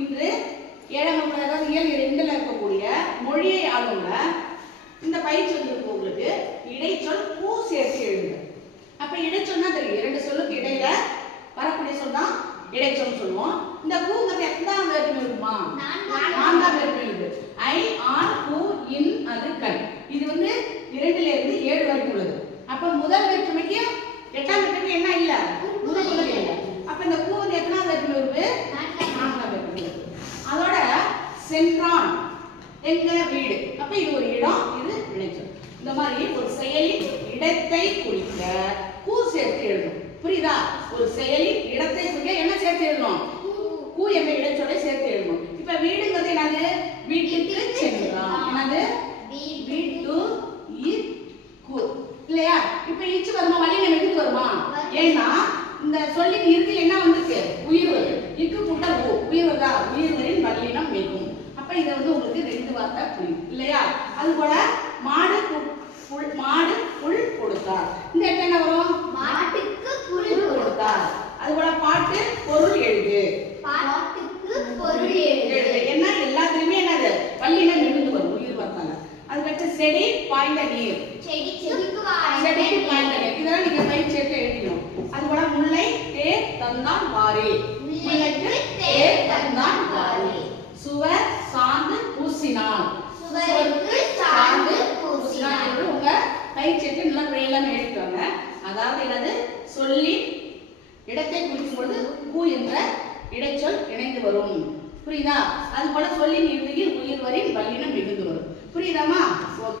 இன்று ஏழாம் வகுப்புல அதாவது இயல் ரெண்டுல இருக்கக்கூடிய மொழியை ஆளுங்க. இந்த பயிற்சி வந்து உங்களுக்கு. இடைச்சொல் பூ சேர்த்து எழுதுங்க. அப்ப இடைச்சொல்னா தெரியும். இரண்டு சொல்லுக்கு இடையில வரக்கூடிய சொல் தான் இடைச்சொல் சொல்லுவோம். இந்த பூங்கிறது எத்தனாம் வேற்றுமை இருக்குமா நான்காம் வேற்றுமை இருக்கு ஐ ஆர் பூ இன் அது கண். இது வந்து இரண்டுல இருந்து ஏழு வரைக்கும் உள்ளது. அப்ப முதல் வேற்றுமைக்கு எட்டாம் வேற்றுமை என்ன இல்ல? முதல் சொல்லுக்கு இல்ல அப்ப இந்த பூ வந்து எத்தனாம் வேற்றுமை இருக்கு நான்காம் வேற்றுமை இருக்கு அதோட சென்றான். என்கிற வீடு? அப்ப இது ஒரு இடம் இது விளைச்சல் இந்த மாதிரி ஒரு செயலின் இடத்தை குறிக்க கூ சேர்த்து எழுதும். புரியுதா? ஒரு செயலின் இடத்தை குறிக்க என்ன சேர்த்து எழுதணும் கூ என்ற இடைச்சொல்லை சேர்த்து எழுதணும் இப்ப வீடுங்கிறது என்னது? வீட்டுக்கு சென்றான். என்னது? வீட்டு இ- இல்லையா? இப்ப இச்சு வருமா? வழி நம்ம வருமா? ஏன்னா இந்த சொல்லின் இறுதியில் என்ன வந்திருக்கு? உயிர் வருது. இக்கு கூட்டல் ஊ உயிர் வருதா உயிர்களின் வல்லினம் மிகும் அப்ப இதை வந்து வார்த்தை புரியும் இல்லையா? அது போல மாடு புல் மாடு புல் கொடுத்தார். இந்த இடத்துல என்ன வரும்? மாட்டுக்கு புல் புல் கொடுத்தார். அது போல பாட்டு பொருள் எழுது. பாட்டுக்கு பொருள் எழுது. ஏன்னா எல்லாத்துலயுமே என்னது? வல்லினம் மிகுந்து வரும் உயிர் வார்த்தாங்க அதுக்கடுத்து செடி பாய்ந்த நீர். செடிக்கு செடிக்கு பாய்ந்த நீர். இதெல்லாம் நீங்க பயிற்சி எடுத்து எழுதிக்கணும். அது போல முல்லை தேர் தந்தான் வாரே. முல்லைக்கு தேர் தந்தான் பயிற்சி எடுத்து நல்லா பிழையெல்லாம் எழுதிக்கோங்க அதாவது என்னது? சொல்லி இடத்தை குறிக்கும் பொழுது பூ என்ற இடைச்சொல் இணைந்து வரும். புரியுதா? அது போல நீ இறுதியில்